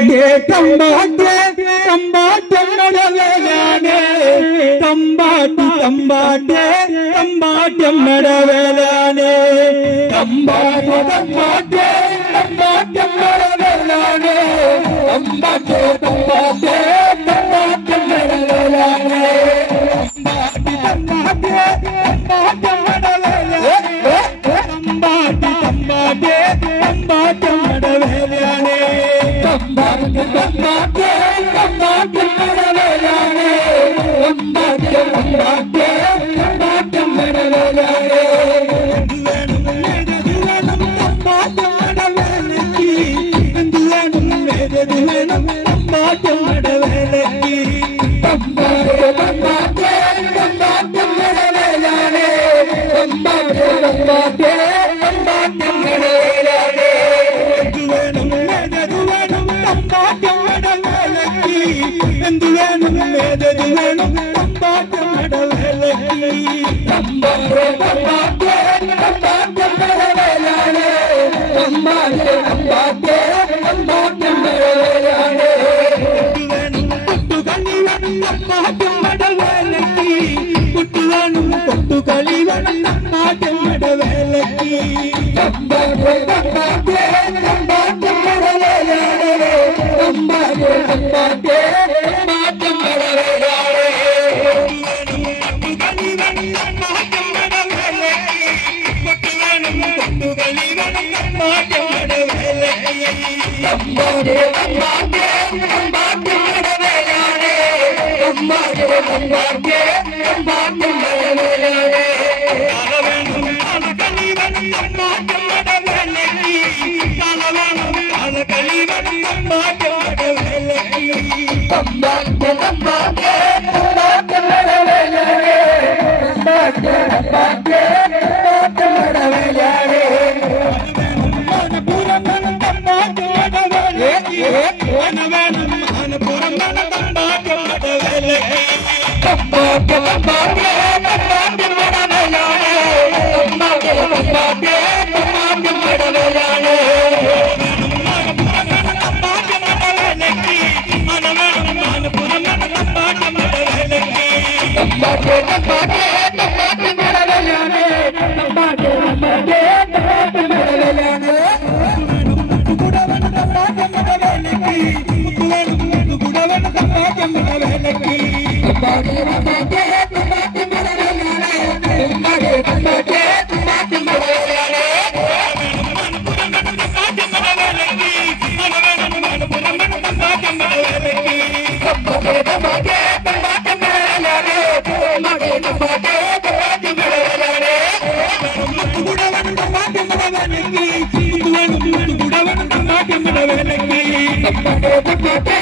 തമ്പാട്ടെ തമ്പാട്ടെ മടവേലാനെ തമ്പാട്ടി തമ്പാട്ടെ തമ്പാട്ടെ മടവേലാനെ തമ്പാട്ടെ തമ്പാട്ടെ തമ്പാട്ടെ മടവേലാനെ തമ്പാട്ടെ തമ്പാട്ടെ തമ്പാട്ടെ മടവേലാനെ തമ്പാട്ടി തമ്പാട്ടെ തമ്പാട്ടെ മടവേലാനെ തമ്പാട്ടി തമ്പാട്ടെ തമ്പാട്ടെ മടവേലാനെ തമ്പാട്ടെ തമ്പാട്ടെ തമ്പാട്ടെ മടവേലാനെ തമ്പാട്ടെ തമ്പാട്ടെ തമ്പാട്ടെ മടവേലാനെ തമ്പാട്ടെ മടവേലക്കി എന്തുവേണം വേദന വേണം തമ്പാട്ടെ മടവേലക്കി തമ്പാട്ടെ തമ്പാട്ടെ തമ്പാട്ടെ മടവേലാനെ തമ്പാട്ടെ തമ്പാട്ടെ തമ്പാട്ടെ മടവേലാനെ എന്തുവേണം വേദന വേണം തമ്പാട്ടെ മടവേലക്കി എന്തുവേണം വേദന വേണം തമ്പാട്ടെ മടവേലക്കി തമ്പാട്ടെ തമ്പാട്ടെ തമ്പാട്ടെ മടവേലാനെ തമ്പാട്ടെ തമ്പാട്ടെ തമ്പാട്ടെ മടവേലാനെ എന്തുവേണം കൊട്ടുകളി വേണം തമ്പാട്ടെ മടവേലക്കി കൊട്ടുവേണം കൊട്ടുകളി വേണം തമ്പാട്ടെ മടവേലക്കി തമ്പാട്ടെ തമ്പാട്ടെ തമ്പാട്ടെ മടവേലാനെ തമ്പാട്ടെ തമ്പാട്ടെ തമ്പാട്ടെ മടവേലാനെ കൊട്ടുകളി വേണം തമ്പാട്ടെ മടവേലക്കി കൊട്ടുവേണം കൊട്ടുകളി വേണം തമ്പാട്ടെ മടവേലക്കി തമ്പാട്ടെ തമ്പാട്ടെ തമ്പാട്ടെ മടവേലാനെ തമ്പാട്ടെ തമ്പാട്ടെ തമ്പാട്ടെ മടവേലാനെ കാലവേണം കാലകളി വേണം തമ്പാട്ടെ മടവേലക്കി കാലവേണം കാലകളി വേണം തമ്പാട്ടെ മടവേലക്കി തമ്പാട്ടെ തമ്പാട്ടെ തമ്പാട്ടെ മടവേലാനെ തമ്പാട്ടെ തമ്പാട്ടെ തമ്പാട്ടെ മടവേലാനെ മനപുരം വേണം തമ്പാട്ടെ മടവേലക്കി മനവേണം മനപുരം വേണം തമ്പാട്ടെ മടവേലക്കി തമ്പാട്ടെ തമ്പാട്ടെ തമ്പാട്ടെ മടവേലാനെ തമ്പാട്ടെ തമ്പാട്ടെ തമ്പാട്ടെ മടവേലാനെ തമ്പാട്ടെ മടവേലക്കി മനവേണം മനപുരം വേണം തമ്പാട്ടെ മടവേലക്കി തമ്പാട്ടെ തമ്പാട്ടെ തമ്പാട്ടെ മടവേലാനെ തമ്പാട്ടെ തമ്പാട്ടെ തമ്പാട്ടെ മടവേലാനെ കുടവന തമ്പാട്ടെ മടവേലക്കി കുടവന തമ്പാട്ടെ മടവേലക്കി തമ്പാട്ടെ തമ്പാട്ടെ തമ്പാട്ടെ മടവേലാനെ തമ്പാട്ടെ തമ്പാട്ടെ തമ്പാട്ടെ മടവേലാനെ മനപുരം തമ്പാട്ടെ മടവേലക്കി മനവേണം മനപുരം തമ്പാട്ടെ മടവേലക്കി തമ്പാട്ടെ തമ്പാട്ടെ തമ്പാട്ടെ മടവേലാനെ തമ്പാട്ടെ തമ്പാട്ടെ തമ്പാട്ടെ മടവേലാനെ കുടവന തമ്പാട്ടെ മടവേലക്കി കുടവന തമ്പാട്ടെ മടവേലക്കി തമ്പാട്ടെ തമ്പാട്ടെ